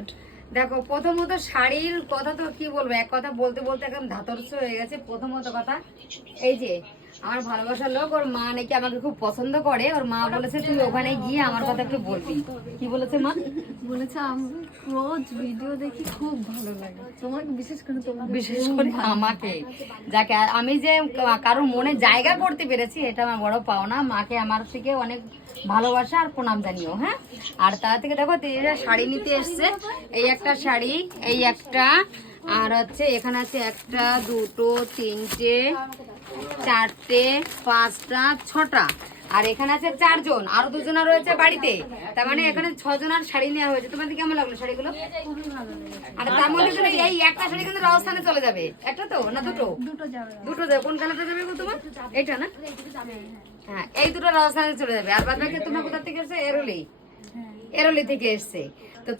Start. দেখো প্রথমত শাড়ির কথা তো কি বলবো, এক কথা বলতে বলতে একদম ধাতস্থ হয়ে গেছে। প্রথমত কথা এই যে আমার ভালোবাসার লোক, ওর মা নাকি আমাকে খুব পছন্দ করে। ওর মা বলেছে তুই ওখানে গিয়ে আমার কথা একটু বলবি। কি বলেছে মা? বলেছে আমি রোজ ভিডিও দেখি, খুব ভালো লাগে তোমাকে, বিশেষ করে আমাকে, যাকে আমি যে কারোর মনে জায়গা করতে পেরেছি এটা আমার বড় পাওনা। মাকে আমার থেকে অনেক ভালোবাসা আর প্রণাম জানিও। হ্যাঁ, আর তার থেকে দেখো তেরা শাড়ি নিতে এসছে। এই একটা শাড়ি, এই একটা, আর হচ্ছে এখানে আছে একটা, দুটো, তিনটে, চারটে, পাঁচটা, ছটা, আর এখানে আছে 4 জন, আরো 2 জন রয়েছে বাড়িতে। তার মানে এখানে 6 জনের শাড়ি নেওয়া হয়েছে। তোমাদের কেমন লাগলো শাড়িগুলো? আর তার মধ্যে কিন্তু এই একটা শাড়ি কিন্তু রাজস্থানে চলে যাবে। একটা তো না দুটো? দুটো যাবে। কোন কালারটা যাবে গো তোমার? এটা না? হ্যাঁ, এই দুটো রাজস্থানে চলে যাবে। আর বাদ বাকি তোমরা কোথা থেকে এসেছো? এরোলি থেকে এসছে। তো